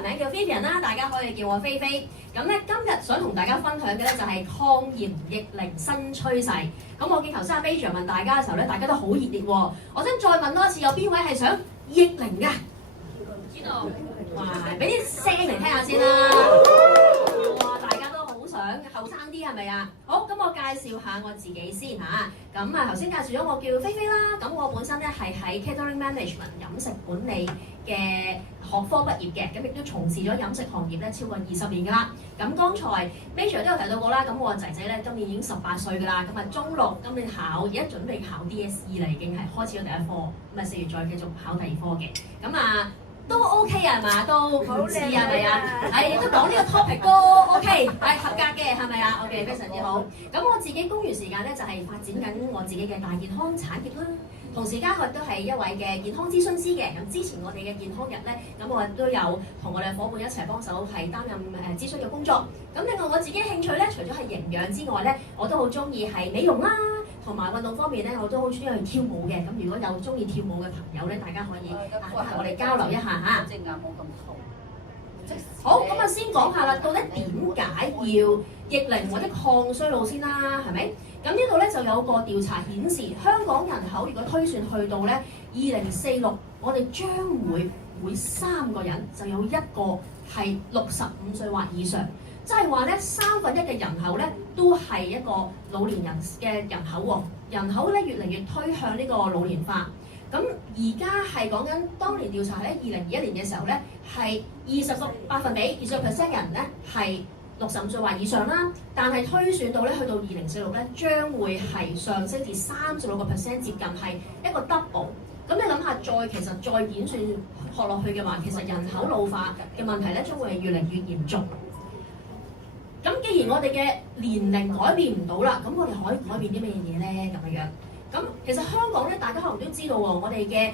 文名叫 Vivian 啦，大家可以叫我菲菲。咁咧今日想同大家分享嘅咧就係抗炎疫靈新趨勢。咁我見頭先阿 Major 問大家嘅時候咧，大家都好熱烈喎。我想再問多一次，有邊位係想疫靈㗎？知道。哇！俾啲聲嚟聽下先啦。哇！大家都好想後生啲係咪啊？好，咁我介紹下我自己先嚇。咁頭先介紹咗我叫菲菲啦。咁我本身咧係喺 Catering Management 飲食管理嘅學科畢業嘅，咁亦都從事咗飲食行業咧超過20年㗎啦。咁剛才 Major 都有提到過啦，咁我仔仔咧今年已經18歲㗎啦，咁啊中六，今年而家準備考 DSE 啦，已經係開始咗第一科，咁啊4月再繼續考第二科嘅，咁都 OK 啊，係嘛？都唔似係咪啊？係都講呢個 topic 都 OK， 係合格嘅係咪啊 ？OK， 非常之好。咁我自己公餘時間咧就係發展緊我自己嘅大健康產業啦。同時間我亦都係一位嘅健康諮詢師嘅。咁之前我哋嘅健康日咧，咁我亦都有同我哋伙伴一齊幫手係擔任諮詢嘅工作。咁另外我自己興趣咧，除咗係營養之外咧，我都好中意係美容啦。同埋運動方面咧，我都好中意去跳舞嘅。咁如果有中意跳舞嘅朋友咧，大家可以我哋交流一下嚇。隻眼冇咁痛。好，咁先講下啦，到底點解要疫靈或者抗衰老先啦？係咪？咁呢度咧就有個調查顯示，香港人口如果推算去到咧2046，我哋將會每3個人就有1個係65歲或以上。即係話咧，1/3嘅人口咧都係一個老年人嘅人口喎，人口咧越嚟越推向呢個老年化。咁而家係講緊當年調查喺2021年嘅時候咧，係20%人咧係65歲或以上啦，但係推算到咧去到2046咧，將會係上升至36%，接近係一個 double。咁你諗下，其實再演算學落去嘅話，其實人口老化嘅問題咧，將會係越嚟越嚴重。咁既然我哋嘅年齡改變唔到啦，咁我哋可以改變啲咩嘢咧？咁樣，咁其實香港咧，大家可能都知道喎，我哋嘅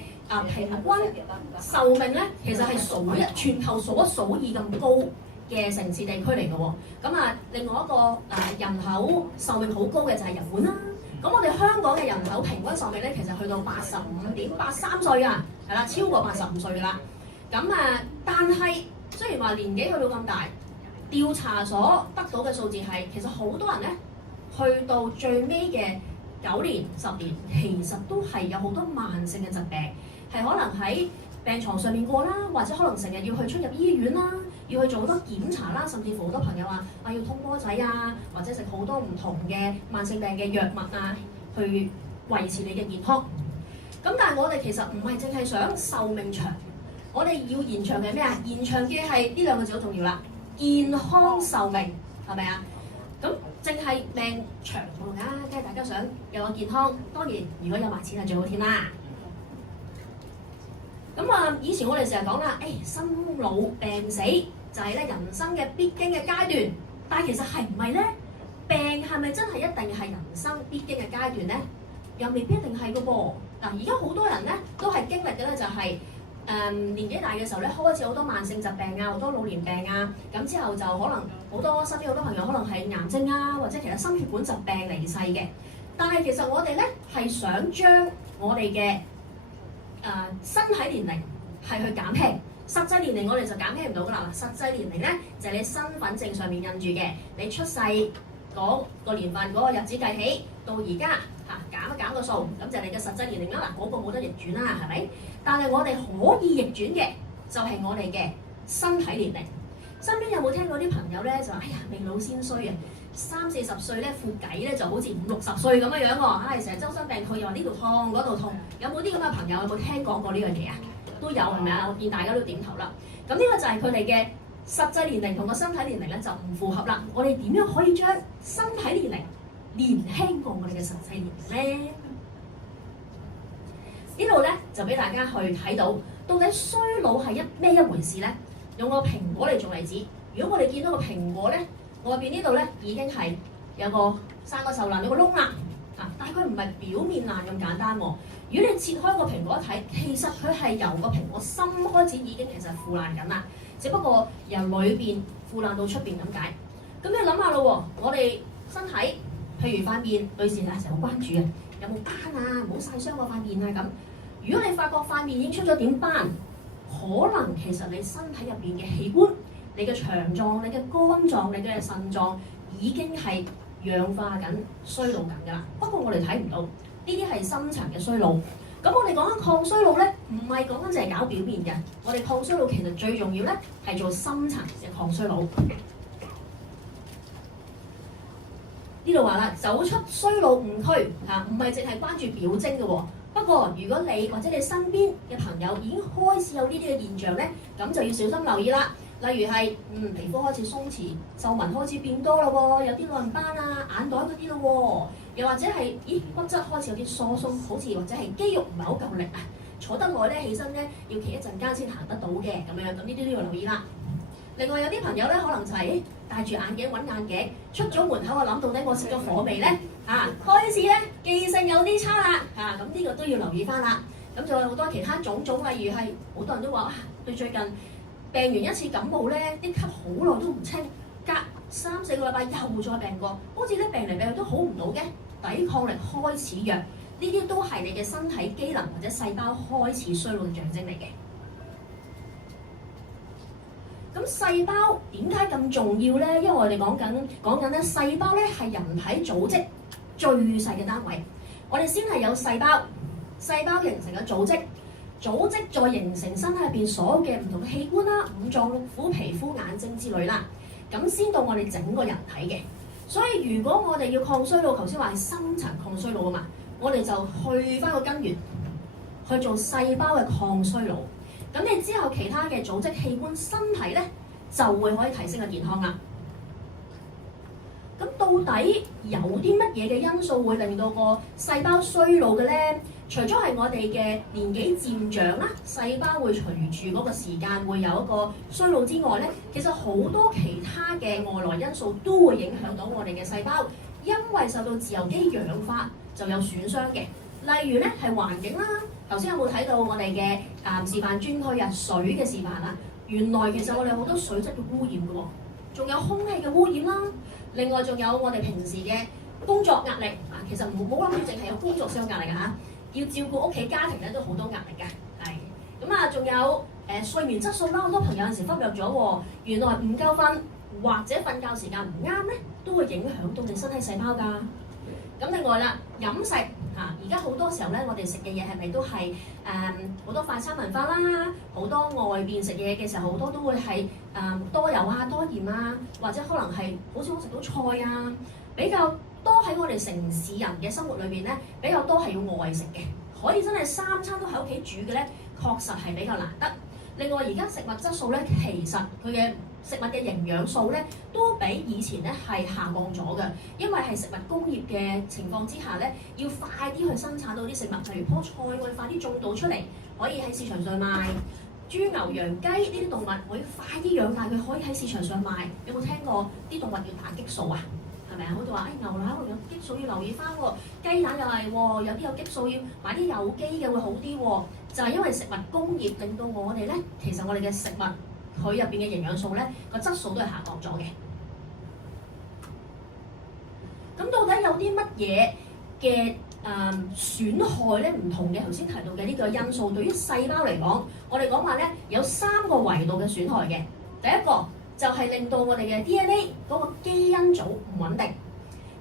平均壽命咧，其實係全球數一數二咁高嘅城市地區嚟嘅喎。咁另外一個人口壽命好高嘅就係日本啦。咁我哋香港嘅人口平均壽命咧，其實去到85.83歲啊，係啦，超過85歲㗎啦。咁但係雖然話年紀去到咁大，調查所得到嘅數字係，其實好多人咧，去到最尾嘅9年、10年，其實都係有好多慢性嘅疾病，係可能喺病床上面過啦，或者可能成日要去出入醫院啦，要去做好多檢查啦，甚至乎好多朋友話要通波仔啊，或者食好多唔同嘅慢性病嘅藥物啊，去維持你嘅健康。咁但係我哋其實唔係淨係想壽命長，我哋要延長嘅咩啊？延長嘅係呢2個字好重要啦。健康壽命係咪啊？咁淨係命長冇用㗎，梗係大家想有個健康。當然，如果有埋錢係最好添啦。咁以前我哋成日講啦，生老病死就係咧人生嘅必經嘅階段。但係其實係唔係咧？病係咪真係一定係人生必經嘅階段咧？又未必一定係㗎噃。嗱，而家好多人咧都係經歷嘅咧就係。年紀大嘅時候咧，開始好多慢性疾病啊，好多老年病啊，咁之後就可能身邊好多朋友可能係癌症啊，或者其他心血管疾病離世嘅。但係其實我哋咧係想將我哋嘅身體年齡係去減輕，實際年齡我哋就減輕唔到㗎啦。實際年齡咧就係你身份證上面印住嘅，你出世嗰個年份嗰個日子計起到而家。減一減個數，咁就係你嘅實際年齡啦。嗱，嗰個冇得逆轉啦，係咪？但係我哋可以逆轉嘅，就係我哋嘅身體年齡。身邊有冇聽過啲朋友咧就話：哎呀，未老先衰啊！30-40歲咧，副偈咧就好似50-60歲咁樣喎。成日周身病痛，又話呢度痛嗰度痛。有冇啲咁嘅朋友？有冇聽講過呢樣嘢啊？都有係咪啊？我見大家都點頭啦。咁呢個就係佢哋嘅實際年齡同個身體年齡咧就唔符合啦。我哋點樣可以將身體年齡年輕過我哋嘅實際年齡咧？呢度咧就俾大家去睇到，到底衰老係咩一回事咧？用個蘋果嚟做例子，如果我哋見到個蘋果咧，外邊呢度咧已經係有個生個銹爛，有個窿啦，但係佢唔係表面爛咁簡單喎。如果你切開個蘋果睇，其實佢係由個蘋果心開始已經其實腐爛緊啦，只不過由裏邊腐爛到出邊咁解。咁你諗下咯喎，我哋身體。譬如塊面，女士成日好關注啊，有冇斑啊？冇曬傷嗰塊面啊咁。如果你發覺塊面已經出咗點斑，可能其實你身體入邊嘅器官、你嘅腸臟、你嘅肝臟、你嘅腎臟已經係氧化緊、衰老緊㗎啦。不過我哋睇唔到，呢啲係深層嘅衰老。咁我哋講緊抗衰老咧，唔係講緊淨係搞表面嘅。我哋抗衰老其實最重要咧係做深層嘅抗衰老。呢度話啦，走出衰老誤區嚇，唔係淨係關注表徵嘅喎。不過如果你或者你身邊嘅朋友已經開始有呢啲嘅現象咧，咁就要小心留意啦。例如係皮膚開始鬆弛、皺紋開始變多啦喎，有啲老人斑啊、眼袋嗰啲咯喎，又或者係骨質開始有啲疏鬆，好似或者係肌肉唔係好夠力啊，坐得耐咧，起身咧要企一陣間先行得到嘅咁樣，咁呢啲都要留意啦。另外有啲朋友咧，可能就係戴住眼鏡揾眼鏡，出咗門口我諗到底我熄咗火未咧？開始咧記性有啲差啦，咁呢個都要留意翻啦。咁仲有好多其他種種，例如係好多人都話對最近病完一次感冒咧，啲咳好耐都唔清，隔3-4個禮拜又再病過，好似啲病嚟病去都好唔到嘅，抵抗力開始弱，呢啲都係你嘅身體機能或者細胞開始衰老嘅象徵嚟嘅。咁細胞點解咁重要咧？因為我哋講緊咧，細胞咧係人體組織最細嘅單位。我哋先係有細胞，細胞形成嘅組織，組織再形成身體入邊所有嘅唔同嘅器官啦、五臟六腑、皮膚、眼睛之類啦，咁先到我哋整個人體嘅。所以如果我哋要抗衰老，頭先話係深層抗衰老啊嘛，我哋就去翻個根源，去做細胞嘅抗衰老。咁你之後其他嘅組織器官身體咧，就會可以提升個健康啦。咁到底有啲乜嘢嘅因素會令到個細胞衰老嘅咧？除咗係我哋嘅年紀漸長啦，細胞會隨住嗰個時間會有一個衰老之外咧，其實好多其他嘅外來因素都會影響到我哋嘅細胞，因為受到自由基氧化就有損傷嘅。例如咧係環境啦。頭先有冇睇到我哋嘅示範專區啊？水嘅示範啊，原來其實我哋有好多水質嘅污染嘅喎，仲有空氣嘅污染啦。另外仲有我哋平時嘅工作壓力啊，其實唔好諗住淨係有工作先有壓力㗎嚇，要照顧屋企家庭咧都好多壓力㗎。係咁啊，仲有睡眠質素啦，好多朋友有陣時忽略咗喎，原來唔夠瞓或者瞓覺時間唔啱咧，都會影響到你身體細胞㗎。咁另外啦，飲食而家好多時候咧，我哋食嘅嘢係咪都係好多快餐文化啦？好多外邊食嘢嘅時候，好多都會係多油啊、多鹽啊，或者可能係好少食到菜啊，比較多喺我哋城市人嘅生活裏邊咧，比較多係要外食嘅，可以真係3餐都喺屋企煮嘅咧，確實係比較難得。另外而家食物質素咧，其實佢嘅食物嘅營養素咧，都比以前咧係下降咗嘅，因為係食物工業嘅情況之下咧，要快啲去生產到啲食物，例如棵菜，我哋快啲種到出嚟，可以喺市場上賣。豬牛羊雞呢啲動物，我要快啲養大佢，可以喺市場上賣。有冇聽過啲動物要打激素啊？係咪啊？好似話牛奶有激素要留意翻喎，雞蛋又係喎，有啲有激素要買啲有機嘅會好啲喎。就係因為食物工業令到我哋咧，其實我哋嘅食物佢入邊嘅營養素咧，個質素都係下降咗嘅。咁到底有啲乜嘢嘅損害咧？唔同嘅頭先提到嘅呢個因素，對於細胞嚟講，我哋講話咧有3個維度嘅損害嘅。第一個就係令到我哋嘅 DNA 嗰個基因組唔穩定。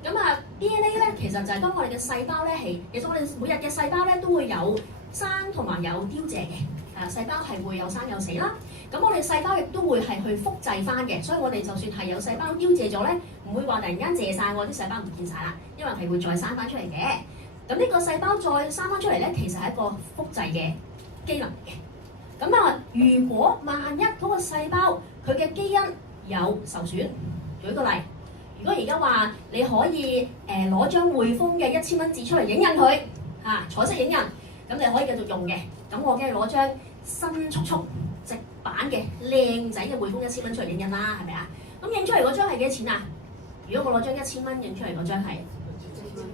咁DNA 咧其實就係當我哋嘅細胞咧係，其實我哋每日嘅細胞咧都會有生同埋有凋謝嘅。細胞係會有生有死啦，咁我哋細胞亦都會係去複製翻嘅，所以我哋就算係有細胞凋謝咗咧，唔會話突然間謝晒喎，啲細胞唔見晒啦，因為係會再生翻出嚟嘅。咁呢個細胞再生翻出嚟咧，其實係一個複製嘅機能嘅。咁如果萬一嗰個細胞佢嘅基因有受損，舉個例，如果而家話你可以攞張匯豐嘅1000蚊紙出嚟影印佢彩色影印，咁你可以繼續用嘅。咁我梗係攞張新速速直版嘅靚仔嘅匯豐1000蚊出嚟影印啦，係咪啊？咁影出嚟嗰張係幾多錢啊？如果我攞張1000蚊影出嚟嗰張係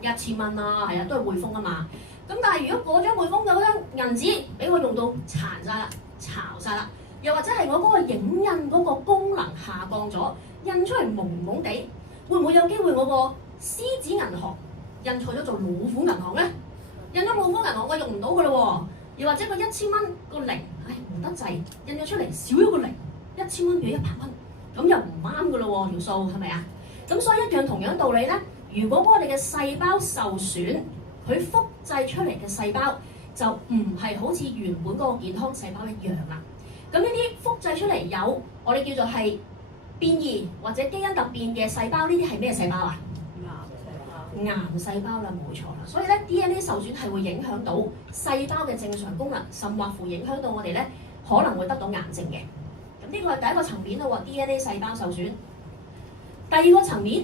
1000蚊啦，係啊，都係匯豐啊嘛。咁但係如果嗰張匯豐嘅嗰張銀紙俾我用到殘晒啦、巢晒啦，又或者係我嗰個影印嗰個功能下降咗，印出嚟蒙蒙地，會唔會有機會我個獅子銀行印錯咗做老虎銀行咧？印咗老虎銀行我用唔到噶啦喎，又或者個1000蚊個零，唔得滯，印咗出嚟少咗個零，1000蚊變100蚊，咁又唔啱噶咯喎條數係咪啊？咁所以一樣同樣道理咧，如果我哋嘅細胞受損，佢複製出嚟嘅細胞就唔係好似原本嗰個健康細胞一樣啦。咁呢啲複製出嚟有我哋叫做係變異或者基因突變嘅細胞，呢啲係咩細胞啊？癌細胞啦，冇錯啦。所以咧 DNA 受損係會影響到細胞嘅正常功能，甚或乎影響到我哋咧可能會得到癌症嘅。咁呢個係第一個層面咯喎 ，DNA 細胞受損。第二個層面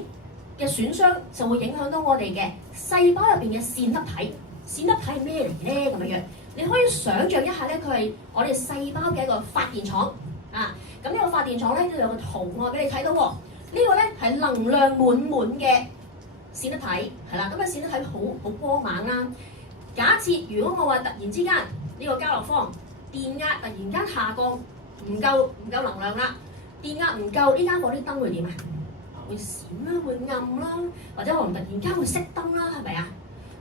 嘅損傷就會影響到我哋嘅細胞入邊嘅線粒體。線粒體係咩嚟咧？咁樣樣，你可以想像一下咧，佢係我哋細胞嘅一個發電廠啊。咁呢個發電廠咧都有個圖案俾你睇到喎。呢個咧係能量滿滿嘅線粒體，係啦。咁啊線粒體好光猛啦。假設如果我話突然之間呢個交流方電壓突然間下降，唔夠能量啦，電壓唔夠，呢間房啲燈會點啊？會閃啦，會暗啦，或者可能突然間會熄燈啦，係咪啊？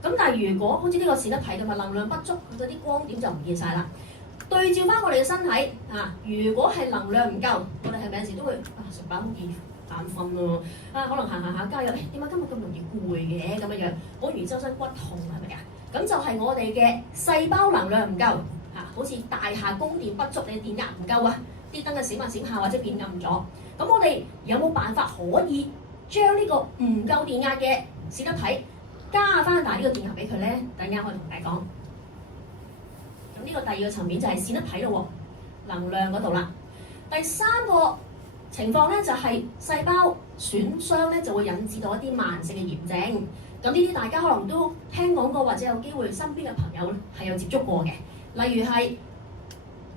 咁但係如果好似呢個線粒體咁啊，能量不足，佢嗰啲光點就唔見晒啦。對照翻我哋嘅身體啊，如果係能量唔夠，我哋係咪有時都會食飽好易眼瞓咯？可能行下街又點解今日咁容易攰嘅咁樣樣，好容易周身骨痛係咪啊？咁就係我哋嘅細胞能量唔夠好似大廈供電不足，你電壓唔夠啊，啲燈嘅閃下或者變暗咗。咁我哋有冇辦法可以將呢個唔夠電壓嘅線粒體加翻大呢個電壓俾佢咧？等陣可以同大家講。咁呢個第二個層面就係線粒體咯喎，能量嗰度啦。第三個情況咧就係細胞損傷咧就會引致到一啲慢性嘅炎症。咁呢啲大家可能都聽講過，或者有機會身邊嘅朋友係有接觸過嘅。例如係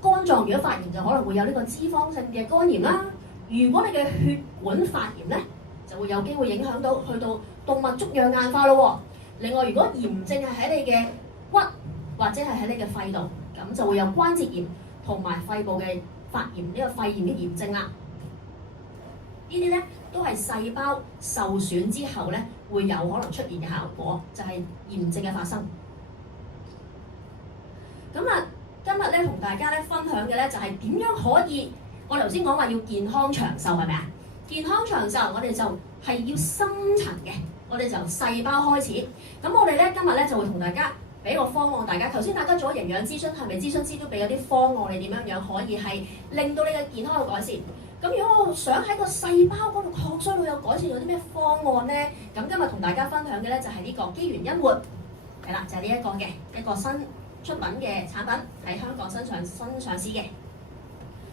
肝臟如果發炎就可能會有呢個脂肪性嘅肝炎啦。如果你嘅血管發炎咧，就會有機會影響到去到動脈粥樣硬化咯喎。另外，如果炎症係喺你嘅骨或者係喺你嘅肺度，咁就會有關節炎同埋肺部嘅發炎，呢個肺炎嘅炎症啦。呢啲咧都係細胞受損之後咧會有可能出現嘅效果，就係炎症嘅發生。咁啊，今日咧同大家咧分享嘅咧就係點樣可以，我頭先講話要健康長壽係咪啊？健康長壽我哋就係要深層嘅，我哋就由細胞開始。咁我哋咧今日咧就會同大家俾個方案，大家頭先大家做咗營養諮詢，係咪諮詢師都俾咗啲方案，你點樣樣可以係令到你嘅健康有改善？咁如果我想喺個細胞嗰度抗衰老有改善，有啲咩方案咧？咁今日同大家分享嘅咧就係呢個機緣恩活，係啦，就係呢一個嘅一個新出品嘅產品喺香港新上市嘅。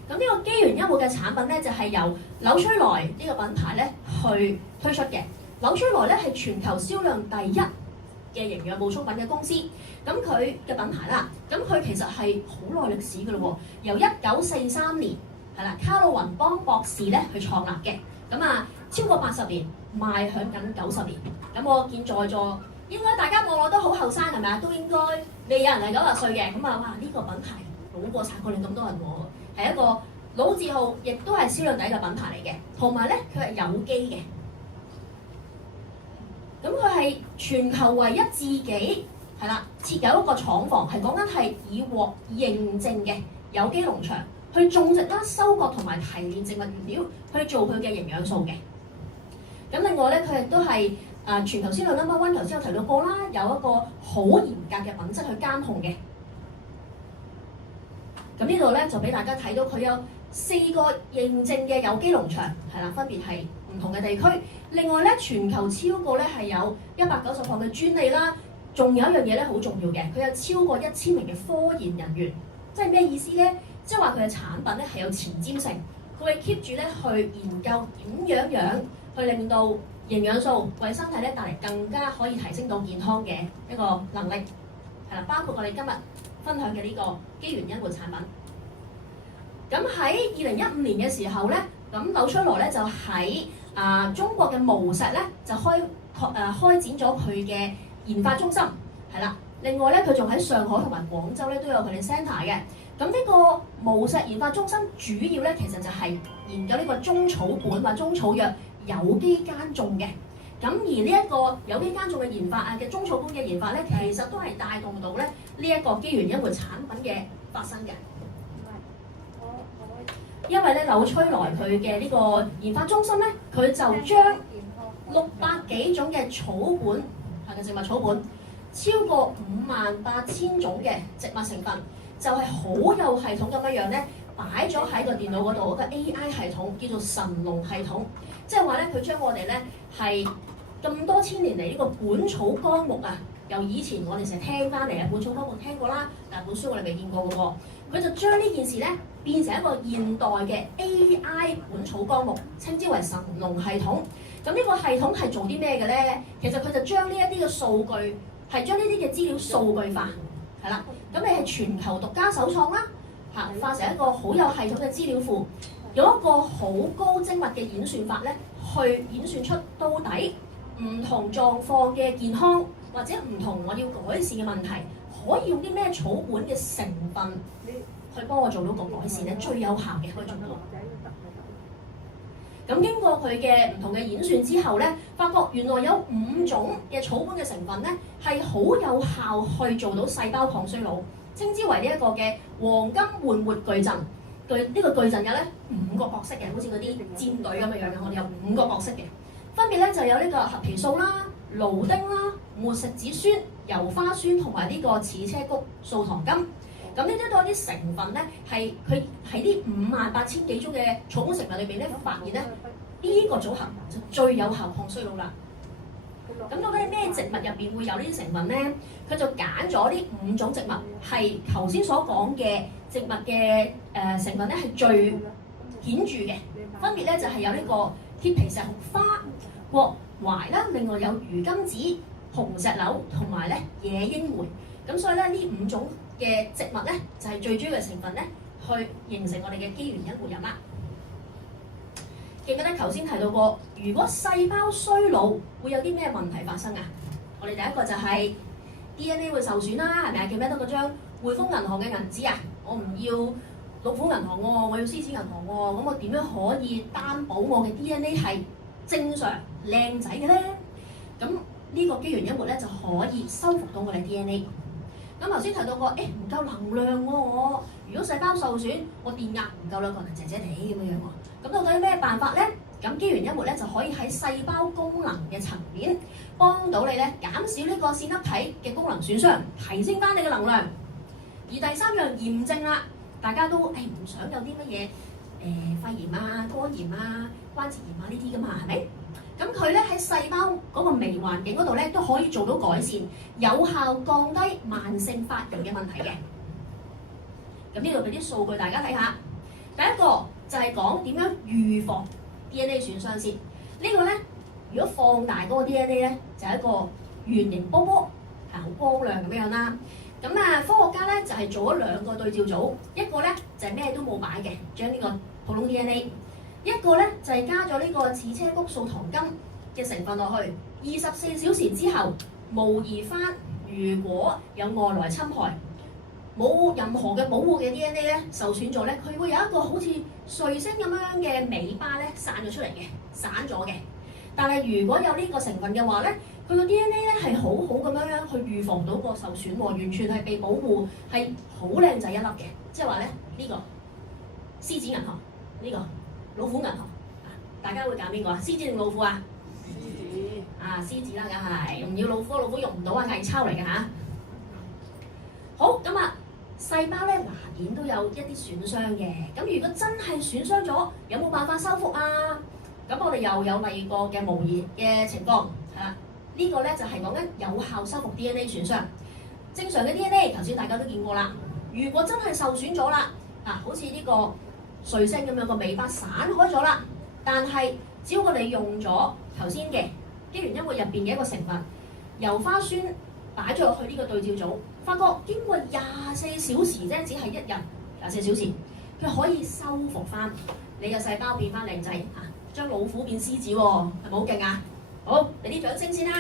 咁呢個機緣恩活嘅產品咧，就係由紐崔萊呢個品牌咧去推出嘅。紐崔萊咧係全球銷量第一嘅營養補充品嘅公司。咁佢嘅品牌啦，咁佢其實係好耐歷史㗎咯喎，由1943年係啦，卡魯雲邦博士咧去創立嘅。咁啊，超過80年，邁向緊90年。咁我見在座應該大家望落都好後生係咪啊？都應該未有人係90歲嘅。咁啊，哇！呢個品牌老過拆過你咁多人喎。係一個老字號，亦都係銷量第一嘅品牌嚟嘅，同埋咧佢係有機嘅。咁佢係全球唯一自己係啦設有一個廠房，係講緊係已獲認證嘅有機農場去種植啦、收割同埋提煉植物原料去做佢嘅營養素嘅。咁另外咧，佢亦都係全球銷量 No.1，頭先有提到過啦，有一個好嚴格嘅品質去監控嘅。咁呢度咧就俾大家睇到佢有4個認證嘅有機農場，係啦，分別係唔同嘅地區。另外咧，全球超過咧係有190項嘅專利啦。仲有一樣嘢咧好重要嘅，佢有超過1000名嘅科研人員。即係咩意思咧？即係話佢嘅產品咧係有前瞻性，佢會 keep 住咧去研究點樣去令到營養素為身體咧帶嚟更加可以提升到健康嘅一個能力。係啦，包括我哋今日分享嘅呢個機緣恩活產品。咁喺2015年嘅時候咧，咁紐崔萊咧就喺中國嘅無錫咧就開展咗佢嘅研發中心，係啦。另外咧，佢仲喺上海同埋廣州咧都有佢哋 centre 嘅。咁呢個無錫研發中心主要咧其實就係研究呢個中草本或中草藥有機耕種嘅。咁而呢一個有機耕種嘅研發嘅中草本嘅研發咧，其實都係帶動到咧呢一個機緣恩活產品嘅發生嘅。因為咧紐崔萊佢嘅呢個研發中心咧，佢就將600幾種嘅草本係嘅植物草本，超過58000種嘅植物成分，就係好有系統咁樣咧，擺咗喺個電腦嗰度，一個 AI 系統叫做神農系統，即係話咧佢將我哋咧係咁多千年嚟呢個本草綱目啊，由以前我哋成日聽翻嚟啊，本草綱目聽過啦，但係本書我哋未見過嘅喎，佢就將呢件事咧變成一個現代嘅 AI 本草綱目，稱之為神農系統。咁呢個系統係做啲咩嘅咧？其實佢就將呢一啲嘅數據係將呢啲嘅資料數據化，係啦。咁你係全球獨家首創啦，嚇化成一個好有系統嘅資料庫，用一個好高精密嘅演算法咧，去演算出到底唔同狀況嘅健康或者唔同我要改善嘅問題，可以用啲咩草本嘅成分去幫我做到個改善咧？最有效嘅可以做到。咁經過佢嘅唔同嘅演算之後咧，發覺原來有5種嘅草本嘅成分咧，係好有效去做到細胞抗衰老，稱之為呢一個嘅黃金緩活矩陣。呢個矩陣有咧5個角色嘅，好似嗰啲戰隊咁嘅樣嘅，我哋有5個角色嘅，分別咧就有呢個合皮素啦、蘆丁啦、沒食子酸、油花酸同埋呢個矢車谷素糖苷。咁呢啲都係啲成分咧，係佢喺呢58000幾種嘅草本成分裏邊咧，發現咧呢個組合就最有效抗衰老啦。咁到底咩植物入邊會有呢啲成分咧？佢就揀咗呢5種植物，係頭先所講嘅植物嘅成分咧係最顯著嘅，分別咧就係有呢個鐵皮石紅花、國槐啦，另外有魚金子、紅石榴同埋咧野鷹梅。咁所以咧呢5種嘅植物咧，就係最主要嘅成分咧，去形成我哋嘅肌原因活人啦。記唔記得頭先提到過，如果細胞衰老會有啲咩問題發生啊？我哋第一個就係 DNA 會受損啦，係咪啊？記唔記得嗰張匯豐銀行嘅銀紙啊？我唔要老虎銀行喎，我要獅子銀行喎，咁我點樣可以擔保我嘅 DNA 係正常靚仔嘅咧？咁呢個肌原因活咧就可以修復到我哋 DNA。咁頭先提到過，唔夠能量喎，我如果細胞受損，我電壓唔夠啦，個人姐姐地咁樣喎。咁到底有咩辦法咧？咁肌原因活咧就可以喺細胞功能嘅層面幫到你咧，減少呢個線粒體嘅功能損傷，提升翻你嘅能量。而第三樣炎症啦，大家都唔想有啲乜嘢肺炎啊、肝炎啊、關節炎啊呢啲噶嘛，係咪？咁佢咧喺細胞嗰個微環境嗰度咧都可以做到改善，有效降低慢性發炎嘅問題嘅。咁呢度俾啲數據大家睇下。第一個就係講點樣預防 DNA 損傷先。呢個咧，如果放大嗰個 DNA 咧，就係一個圓形波波，係好光亮咁樣啦。咁啊，科學家咧就係做咗2個對照組，一個咧就係咩都冇擺嘅，將呢個普通 DNA。一個咧就係加咗呢個矢車谷素糖苷嘅成分落去，24小時之後模擬翻，如果有外來侵害，冇任何嘅保護嘅 DNA 咧受損咗咧，佢會有一個好似彗星咁樣嘅尾巴咧散咗出嚟嘅，散咗嘅。但係如果有呢個成分嘅話咧，佢個 DNA 咧係好好咁樣去預防到個受損喎，完全係被保護，係好靚仔一粒嘅。即係話咧呢個獅子銀行，呢個老虎銀行，大家會揀邊個啊？獅子定老虎啊？獅子啊，獅子啦，梗係唔要老虎，老虎用唔到啊，偽鈔嚟嘅嚇。好，咁啊，細胞咧難免都有一啲損傷嘅。咁如果真係損傷咗，有冇辦法修復啊？咁我哋又有第2個嘅模擬嘅情況，係啦。呢個咧就係講緊有效修復 DNA 損傷。正常嘅 DNA 頭先大家都見過啦。如果真係受損咗啦，好似呢個彗星咁樣個尾巴散開咗啦，但係只要我哋用咗頭先嘅肌原因活入邊嘅一個成分油花酸擺咗落去呢個對照組，發覺經過24小時啫，只係1日24小時，佢可以修復翻你嘅細胞變翻靚仔嚇，將老虎變獅子喎，係咪好勁啊？好，俾啲掌聲先啦！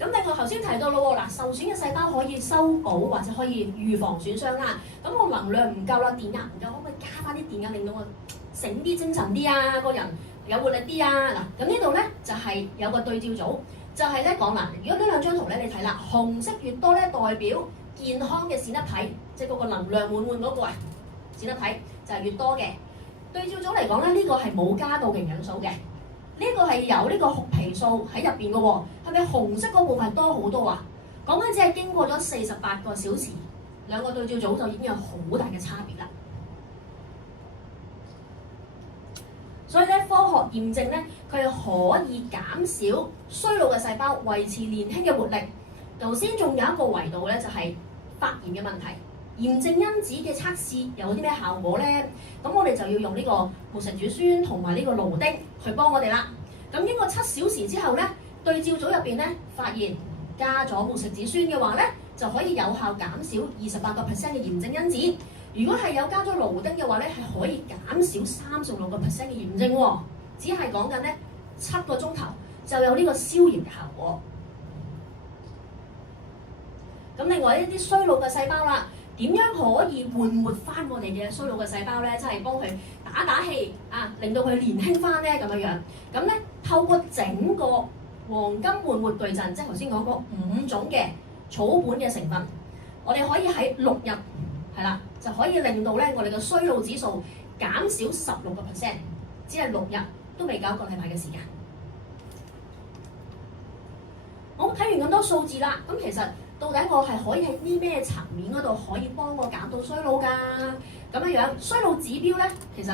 咁另外頭先提到咯喎，嗱，受損嘅細胞可以修補或者可以預防損傷啦。咁我能量唔夠啦，電壓唔夠，可唔可以加翻啲電壓，令到我醒啲、精神啲啊？個人有活力啲啊！嗱，咁呢度咧就係有個對照組，就係咧講嗱，如果呢2張圖咧你睇啦，紅色越多咧代表健康嘅線粒體，即係嗰個能量滿滿嗰個啊，線粒體就係越多嘅。對照組嚟講咧，呢個係冇加到營養素嘅，呢個係有呢個紅皮素喺入邊嘅喎，係咪紅色嗰部分多好多啊？講緊只係經過咗48個小時，兩個對照組就已經有好大嘅差別啦。所以咧，科學驗證咧，佢可以減少衰老嘅細胞，維持年輕嘅活力。頭先仲有一個維度咧，就係發炎嘅問題。炎症因子嘅測試有啲咩效果咧？咁我哋就要用呢個木食乳酸同埋呢個蘆丁去幫我哋啦。咁經過7小時之後咧，對照組入邊咧發現加咗木食乳酸嘅話咧，就可以有效減少28% 嘅炎症因子。如果係有加咗蘆丁嘅話咧，係可以減少36% 嘅炎症喎。只係講緊咧7個鐘頭就有呢個消炎嘅效果。咁另外一啲衰老嘅細胞啦，點樣可以喚活翻我哋嘅衰老嘅細胞咧？即係幫佢打打氣啊，令到佢年輕翻咧咁樣樣。咁咧透過整個黃金喚活矩陣，即係頭先講嗰5種嘅草本嘅成分，我哋可以喺6日係啦，就可以令到咧我哋嘅衰老指數減少16%，只係6日都未夠1個禮拜嘅時間。我睇完咁多數字啦，咁其實到底我係可以喺啲咩層面嗰度可以幫我減到衰老㗎？咁樣樣衰老指標咧，其實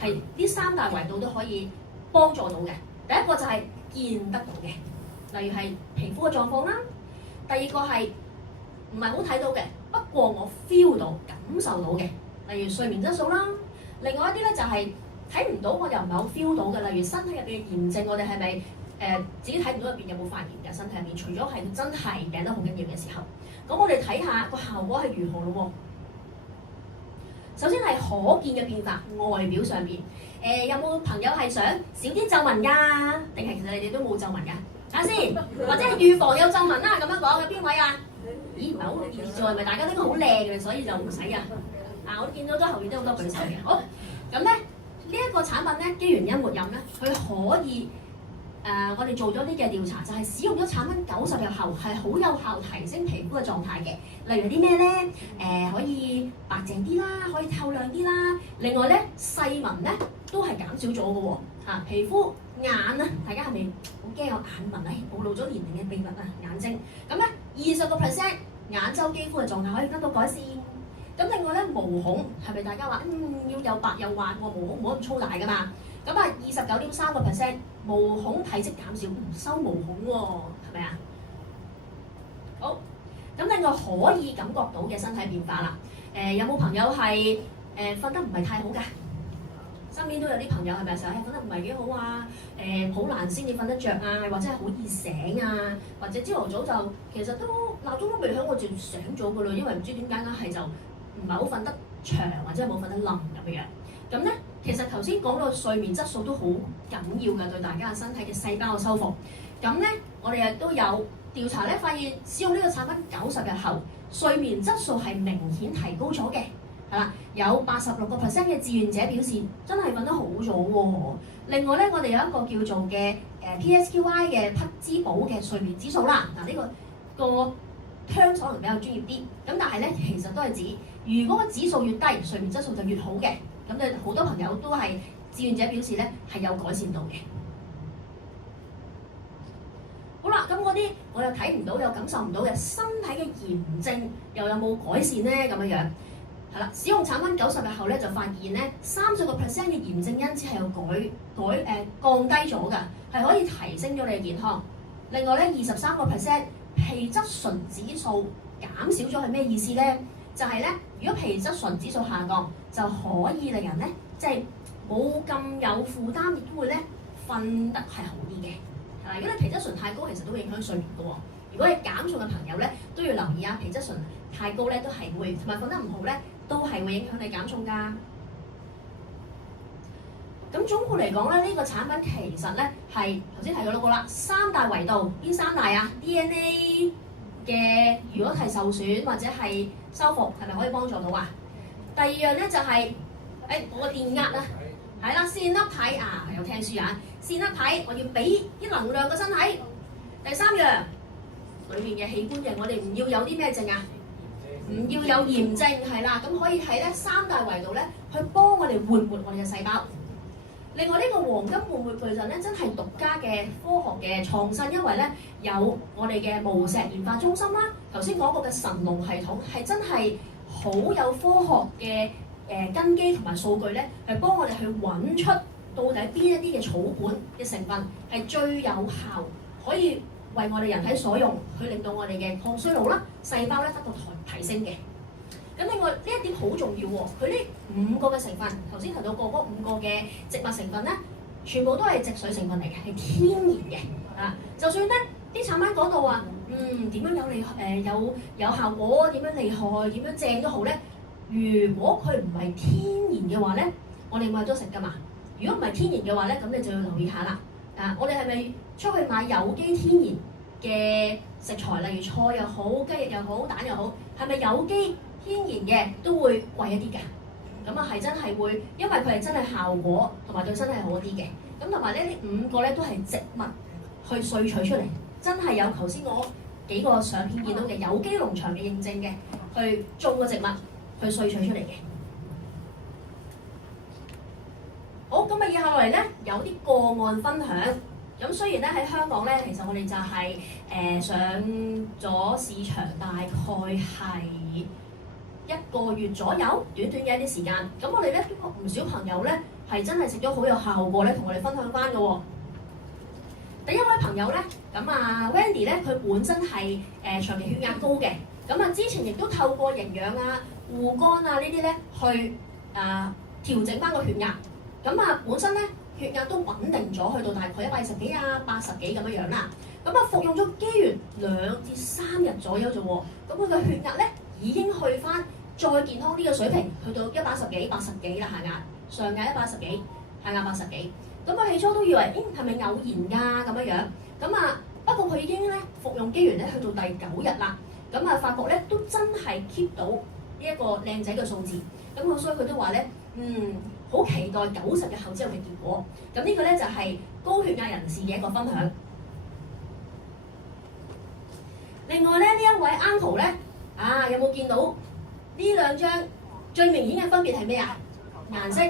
係呢3大維度都可以幫助到嘅。第一個就係見得到嘅，例如係皮膚嘅狀況啦；第二個係唔係好睇到嘅，不過我 feel 到、感受到嘅，例如睡眠質素啦；另外一啲咧就係睇唔到，我又唔係好 feel 到嘅，例如身體入邊嘅炎症，我哋係咪？自己睇唔到入邊有冇發炎嘅身體入面，除咗係真係病得好緊要嘅時候，咁我哋睇下個效果係如何咯喎。首先係可見嘅變化，外表上邊，有冇朋友係想少啲皺紋㗎？定係其實你哋都冇皺紋㗎？睇下先，或者係預防有皺紋啦，咁樣講嘅邊位啊？咦，唔係好易做，係咪大家都好靚嘅，所以就唔使啊？我見到咗後面都好多舉手嘅。好，咁咧呢一個產品咧，肌原因抹飲咧，佢可以。我哋做咗啲嘅調查，就係使用咗產品90日後係好有效提升皮膚嘅狀態嘅。例如啲咩咧？可以白淨啲啦，可以透亮啲啦。另外咧，細紋咧都係減少咗嘅喎。皮膚眼啊，大家係咪好驚有眼紋啊？暴露咗年齡嘅秘密啊！眼睛咁咧，20% 眼周肌膚嘅狀態可以得到改善。咁另外咧，毛孔係咪大家話要又白又滑喎？毛孔唔好咁粗大噶嘛。咁29.3% 毛孔體積減少，收毛孔喎，係咪啊？好，咁另外可以感覺到嘅身體變化啦。有冇朋友係瞓得唔係太好㗎？身邊都有啲朋友係咪成日瞓得唔係幾好啊？好難先至瞓得着啊，或者係好易醒啊，或者朝頭早就其實都鬧鐘都未響，我就醒咗㗎啦，因為唔知點解硬係就唔係好瞓得長，或者係冇瞓得冧咁樣。咁咧，其實頭先講到睡眠質素都好緊要嘅，對大家嘅身體嘅細胞嘅修復。咁咧，我哋亦都有調查咧，發現使用呢個產品90日後，睡眠質素係明顯提高咗嘅，係啦，有86% 嘅志願者表示真係瞓得好咗喎。另外咧，我哋有一個叫做嘅PSQI 嘅匹茲堡嘅睡眠指數啦。嗱，呢個term可能比較專業啲，咁但係咧，其實都係指如果個指數越低，睡眠質素就越好嘅。咁咧，好多朋友都係志願者表示咧係有改善到嘅。好啦，咁嗰啲我又睇唔到又感受唔到嘅身體嘅炎症又有冇改善咧？咁樣樣係啦，使用產品90日後咧就發現咧30% 嘅炎症因子係有降低咗㗎，係可以提升咗你嘅健康。另外咧23% 皮質醇指數減少咗係咩意思咧？就係咧，如果皮質醇指數下降，就可以令人咧即係冇咁有負擔，亦都會咧瞓得係好啲嘅。係啦，如果你皮質醇太高，其實都會影響睡眠嘅喎。如果係減重嘅朋友咧，都要留意啊，皮質醇太高咧都係會，同埋瞓得唔好咧，都係會影響你減重㗎。咁總括嚟講咧，呢個產品其實咧係頭先提到嗰個啦，3大維度，邊3大啊 ？DNA 嘅如果係受損或者係修復，係咪可以幫助到啊？第二樣咧就係我個電壓啊，係啦，線粒體啊，有聽書啊，線粒體我要俾啲能量個身體。第3樣，裏面嘅器官嘅我哋唔要有啲咩症啊？唔要有炎症係啦，咁可以喺咧3大維度咧去幫我哋活我哋嘅細胞。另外呢個黃金活潑矩陣咧，真係獨家嘅科學嘅創新，因為咧有我哋嘅無錫研發中心啦，頭先講過嘅神農系統係真係好有科學嘅根基同埋數據咧，係幫我哋去揾出到底邊一啲嘅草本嘅成分係最有效，可以為我哋人體所用，去令到我哋嘅抗衰老啦、細胞咧得到提升嘅。咁另外呢一點好重要喎，佢呢5個嘅成分，頭先提到過嗰5個嘅植物成分咧，全部都係植水成分嚟嘅，係天然嘅啊。就算咧啲產品講到話，點樣有效果，點樣厲害，點樣正都好咧，如果佢唔係天然嘅話咧，我哋買咗食噶嘛。如果唔係天然嘅話咧，咁你就要留意下啦。啊，我哋係咪出去買有機天然嘅食材，例如菜又好、雞翼又好、蛋又好，係咪有機天然嘅都會貴一啲㗎？咁啊係真係會，因為佢係真係效果同埋對身體好啲嘅。咁同埋咧呢5個咧都係植物去萃取出嚟，真係有頭先我幾個相片見到嘅有機農場嘅認證嘅，去種個植物去萃取出嚟嘅。好，咁啊以下落嚟咧有啲個案分享。咁雖然咧喺香港咧，其實我哋就係、上咗市場大概係1個月左右，短短嘅一啲時間。咁我哋咧都唔少朋友咧係真係食咗好有效果咧，同我哋分享翻嘅喎。第一位朋友咧，咁啊 Wendy 咧，佢本身係長期血壓高嘅，咁啊之前亦都透過營養啊、護肝啊呢啲咧去調整翻個血壓。咁啊本身咧血壓都穩定咗，去到大概120幾啊、80幾咁樣樣啦。咁啊服用咗機緣2至3日左右啫喎，咁佢嘅血壓咧已經去翻再健康啲嘅水平，去到180幾、80幾啦，下壓上壓180幾，下壓80幾。咁佢起初都以為係咪偶然㗎咁樣樣，咁啊不過佢已經咧服用機緣咧去到第9日啦，咁啊發覺咧都真係 keep 到呢一個靚仔嘅數字，咁所以佢都話咧好期待90日後之後嘅結果。咁呢個咧就係高血壓人士嘅一個分享。另外咧呢一位 uncle 咧有冇見到呢2張最明顯嘅分別係咩啊？顏色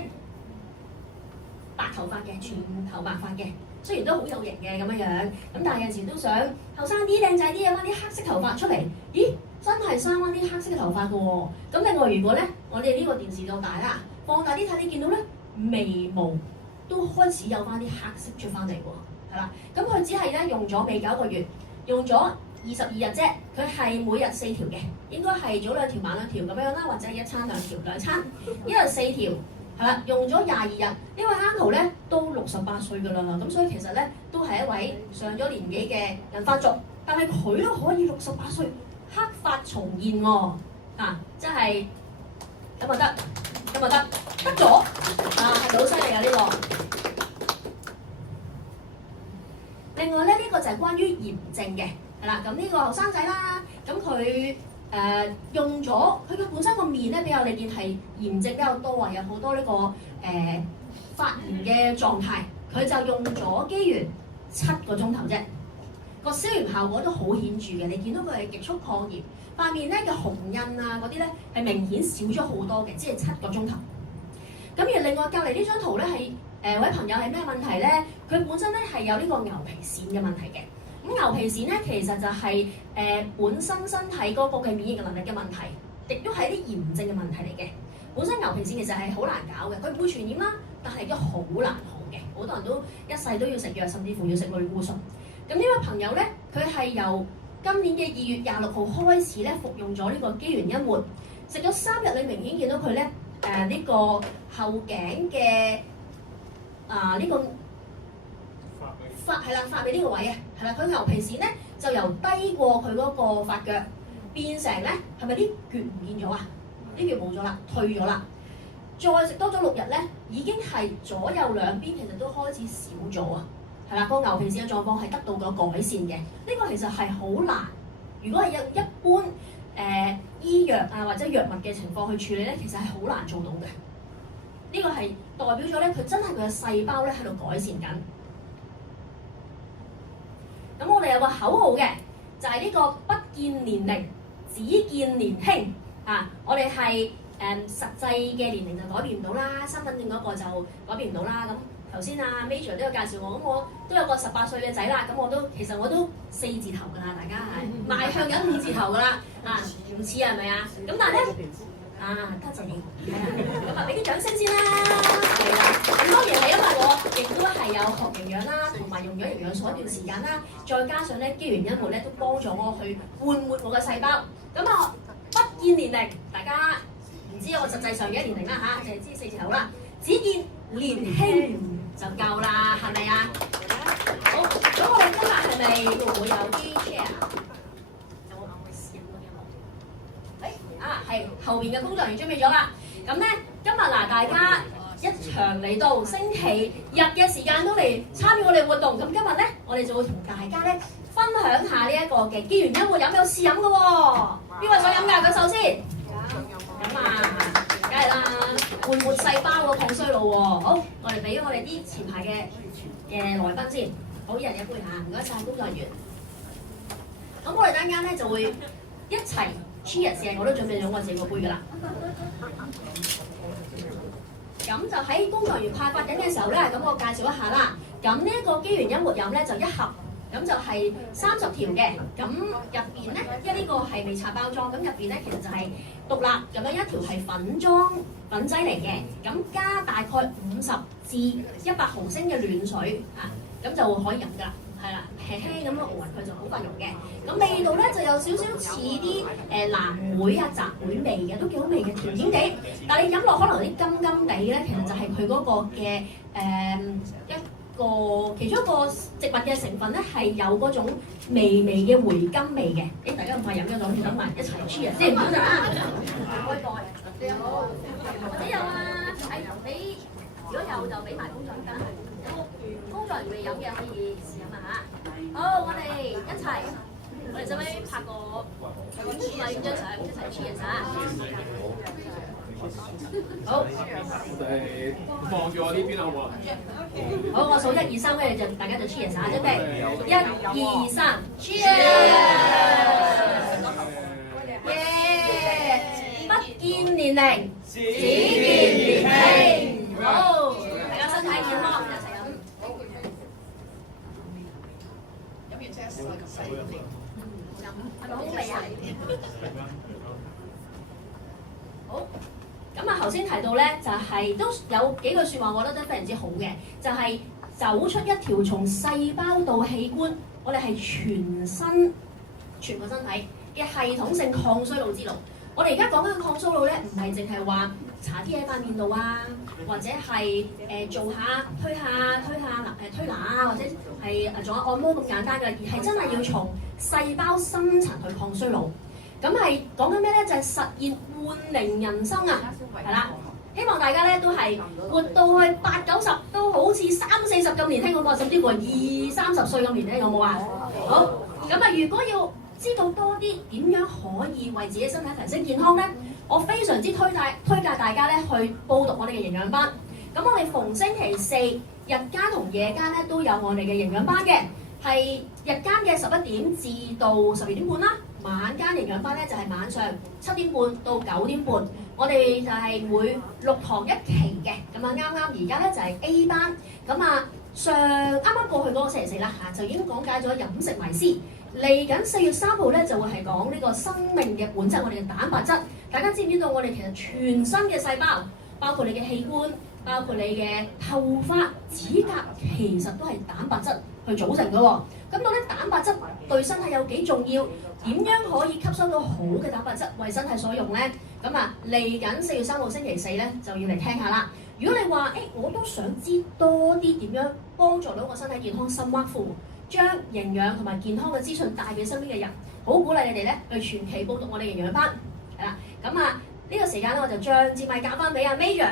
白頭髮嘅，全頭白髮嘅，雖然都好有型嘅咁樣樣，咁但係有陣時都想後生啲、靚仔啲，有翻啲黑色頭髮出嚟，咦，真係生翻啲黑色嘅頭髮嘅喎。咁另外如果咧，我哋呢個電視夠大啦，放大啲睇，你見到咧眉毛都開始有翻啲黑色出翻嚟喎，係啦。咁佢只係咧用咗未夠1個月，用咗22日啫，佢係每日4條嘅，應該係早2條晚2條咁樣啦，或者係1餐2條2餐，一日4條。係啦，用咗22日，呢位 uncle 咧都68歲㗎啦，咁所以其實咧都係一位上咗年紀嘅銀髮族，但係佢都可以68歲黑髮重現喎，真係咁啊得咗，係好犀利啊呢個。另外咧呢個就係關於炎症嘅，係啦，咁呢個後生仔啦，咁佢用咗佢嘅本身個面咧比較，你見係炎症比較多啊，有好多呢個發炎嘅狀態，佢就用咗機緣7個鐘頭啫，個消炎效果都好顯著嘅，你見到佢係極速抗炎，塊面咧嘅紅印啊嗰啲咧係明顯少咗好多嘅，只係7個鐘頭。咁而另外隔離呢張圖咧係位朋友係咩問題咧？佢本身咧係有呢個牛皮癬嘅問題嘅。咁牛皮癬咧其實就係本身身體嗰個嘅免疫能力嘅問題，亦都係啲炎症嘅問題嚟嘅。本身牛皮癬其實係好難搞嘅，佢唔會傳染啦，但係都好難好嘅。好多人都一世都要食藥，甚至乎要食類固醇。咁呢位朋友咧，佢係由今年嘅2月26號開始咧服用咗呢個機緣一活，食咗3日，你明顯見到佢咧呢個後頸嘅呢個發尾呢個位啊，係啦，佢牛皮癬咧就由低過佢嗰個髮腳變成咧係咪啲血唔見咗啊？啲血冇咗啦，退咗啦。再食多咗6日咧，已經係左右兩邊其實都開始少咗啊，係啦，個牛皮癬嘅狀況係得到咗改善嘅。呢個其實係好難，如果係有一般醫藥或者藥物嘅情況去處理咧，其實係好難做到嘅。呢個係代表咗咧，佢真係佢嘅細胞咧喺度改善緊。咁我哋有個口號嘅，就係呢個不見年齡，只見年輕。我哋係實際嘅年齡就改變唔到啦，身份證嗰個就改變唔到啦。咁頭先阿 Major 都有介紹我，咁我都有個18歲嘅仔啦，咁其實我都4字頭㗎啦，大家係邁向緊5字頭㗎啦，唔似係咪啊？咁但係咧多謝你，係啊，咁俾啲掌聲先啦，係啦。咁當然係因為我亦都係有學營養啦，同埋用咗營養素一段時間啦，再加上咧機緣恩緣咧都幫助我去換活我嘅細胞。咁不見年齡，大家唔知我實際上幾多年齡啦嚇，淨係知4字頭啦，只見年輕就夠啦，係咪啊？好，咁我哋今日係咪會有啲 share？有冇試過音樂？係後邊嘅工作人員準備咗啦。咁咧，今日大家一場嚟到星期日嘅時間都嚟參與我哋活動。咁今日咧，我哋就會同大家咧分享下呢一個嘅機緣恩緣有試飲嘅喎。邊位想飲㗎？舉手先。飲啊！梗係啦，換活細胞個抗衰老喎。好，我哋俾我哋啲前排嘅來賓先。好，一人一杯嚇，唔該晒工作人員。咁我哋陣間咧就會一齊 cheers 嘅，我都準備咗我自己個杯㗎啦。咁就喺工作人員派發緊嘅時候咧，咁我介紹一下啦。咁呢一個機緣恩活飲咧就一盒。咁就係30條嘅，咁入邊咧，因為呢個係未拆包裝，咁入邊咧其實就係獨立咁樣一條係粉劑嚟嘅，咁加大概50至100毫升嘅暖水咁就可以飲㗎啦，係啦，輕輕咁樣熬勻佢就好快溶嘅。咁味道咧就有少少似啲藍莓雜莓味嘅，都幾好味嘅，甜甜地。但係你飲落可能有啲甘甘地咧，其實就係佢嗰個嘅其中一個植物嘅成分咧係有嗰種微微嘅回甘味嘅。大家唔怕飲得到，飲埋一齊 cheers 先，唔該啊！開蓋，你有冇？或者有啊？你如果有就俾埋工作人員。有工作人員未飲嘅可以試飲下。好，我哋一齊，我哋使唔使拍個影張相一齊 cheers 啊？好，放住我呢邊好唔好？好，我數1、2、3，跟住就大家就 cheers 下，準備1、2、3 ，cheers！ 耶！不見年齡，只見年輕。好，大家身體健康，一齊飲。飲完即刻試咁細啲。係咪好味啊？好。咁頭先提到咧，就係都有幾句説話，我覺得都非常之好嘅，就係走出一條從細胞到器官，我哋係全個身體嘅系統性抗衰老之路。我哋而家講緊嘅抗衰老咧，唔係淨係話搽啲喺塊面度啊，或者係做下推拿啊，或者係做下按摩咁簡單嘅，而係真係要從細胞深層去抗衰老。咁係講緊咩咧？就係實現換齡人生啊！係啦，希望大家咧都係活到去8、90，都好似30、40咁年輕嗰個，甚至乎20、30歲咁年輕，有冇啊？好，咁如果要知道多啲點樣可以為自己身體提升健康咧，我非常之推介大家咧去報讀我哋嘅營養班。咁我哋逢星期4日間同夜間咧都有我哋嘅營養班嘅，係日間嘅11點至到12點半啦。晚間營養班咧就係晚上7點半到9點半，我哋就係每6堂1期嘅，咁啱而家咧就係 A 班，咁啱啱過去嗰個星期4啦就已經講解咗飲食迷思，嚟緊4月3號咧就會係講呢個生命嘅本質，我哋嘅蛋白質，大家知唔知道我哋其實全身嘅細胞，包括你嘅器官，包括你嘅頭髮、指甲，其實都係蛋白質去組成嘅喎。咁到底蛋白質對身體有幾重要？點樣可以吸收到好嘅蛋白質為身體所用呢？咁嚟緊4月3號星期4咧就要嚟聽下啦。如果你話我都想知多啲點樣幫助到個身體健康，深挖苦，將營養同埋健康嘅資訊帶俾身邊嘅人，好鼓勵你哋咧去全期報讀我哋營養班。係啦，咁呢個時間咧我就將支咪交翻俾阿 Major。